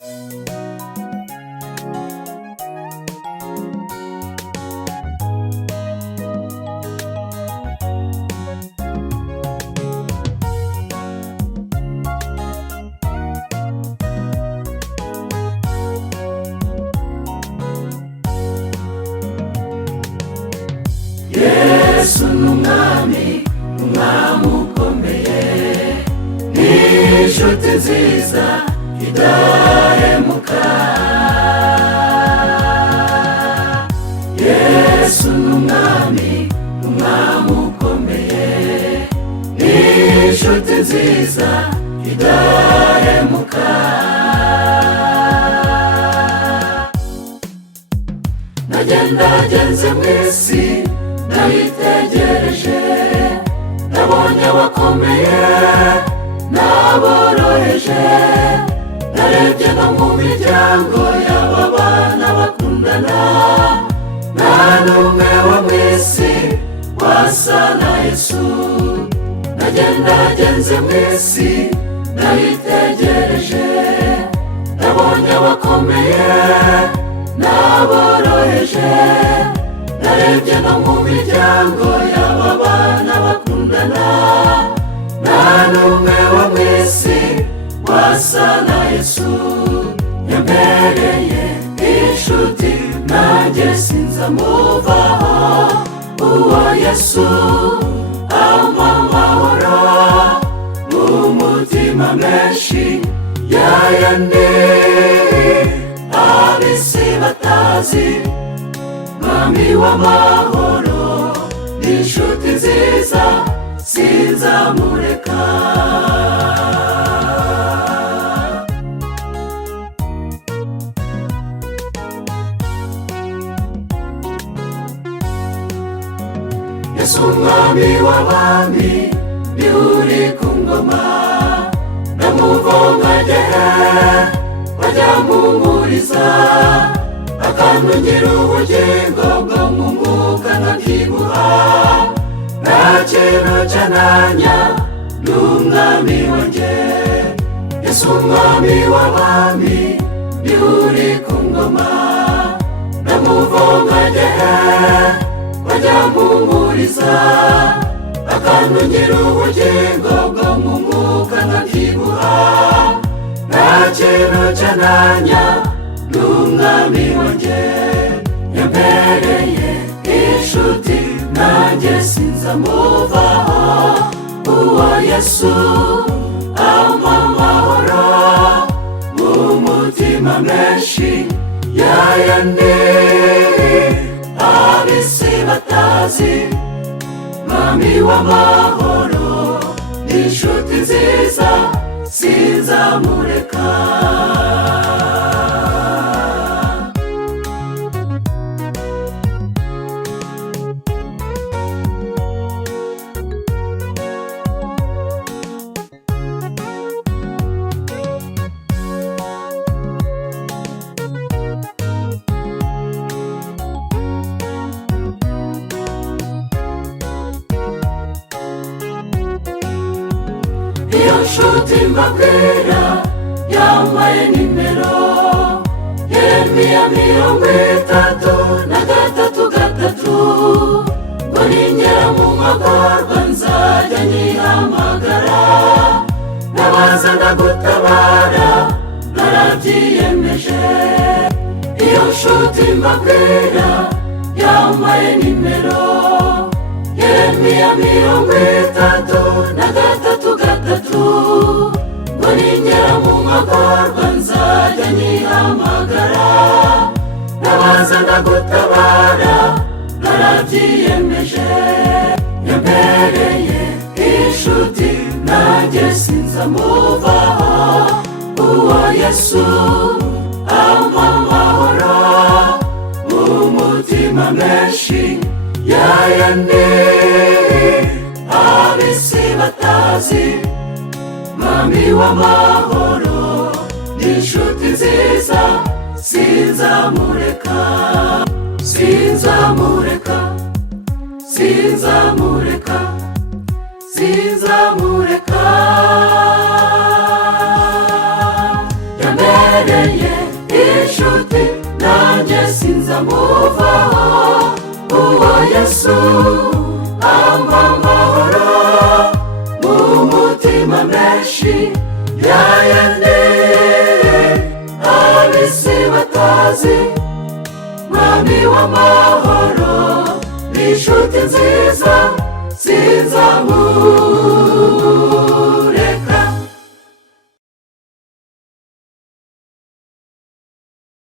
Yesu n'umwami ukomeye, n'inshuti nziza idahemuka. Yesu n'umwami ukomeye, n'inshuti nziza idahemuka. Nagendagenze mw'isi nayitegereje, nabonye abakomeye n'aboroheje, narebye no mu miryango y'aba bana bakundana, nta n'umwe wo mw'isi wasa na Yesu. Nagendagenze mw'isi nayitegereje, nabonye abakomeye n'aboroheje, narebye no mu miryango y'aba bana bakundana, nta n'umwe wo mw'isi wasa na Yesu. Yambereye inshuti nanjye sinzamuvaho, uwo Yesu ampa amahoro mu mutima menshi, yayandi ab'isi batazi. Mwami w'amahoro n'inshuti nziza sinzamureka. Yesu umwami w'abami niwe uri ku ngoma, ndamuvoma ngehe bajya mumpuriza, akantungira ubugingo bwo mu mwuka nkabyibuha. Nta kintu cyananya n'umwami wanjye. Yesu umwami w'abami niwe uri ku ngoma, ndamuvoma ngehe bajya mumpuriza, akantungira ubugingo bwo mu mwuka nkabyibuha. Nta kintu cyananya n'umwami wanjye. Yambereye inshuti nanjye sinzamuvaho, uwo Yesu ampa amahoro mu mutima menshi, yayandi ab'isi batazi. Mwami w'amahoro n'inshuti nziza sinzamureka. Iyo nshuti mbabwira yambaye nimero Yeremiya 33:3, ngo ningera mu magorwa nzajya nyihamagara, nabaza ndagutabara narabyiyemeje. Iyo nshuti mbabwira yambaye nimero Yeremiya 33:3, ngo ningera mu magorwa nzajya nyihamagara, nabaza ndagutabara narabyiyemeje. Yambereye inshuti nanjye sinzamuvaho, uwo Yesu ampa amahoro mu mutima menshi, yayandi ab'isi batazi. Mwami w'amahoro n'inshuti nziza sinzamureka. Sinzamureka, sinzamureka, sinzamureka. Yambereye yambereye inshuti nanjye sinzamuvaho. Uwo Yesu ampa amahoro mu mutima menshi, yayandi ab'isi batazi. Mwami w'amahoro ni inshuti nziza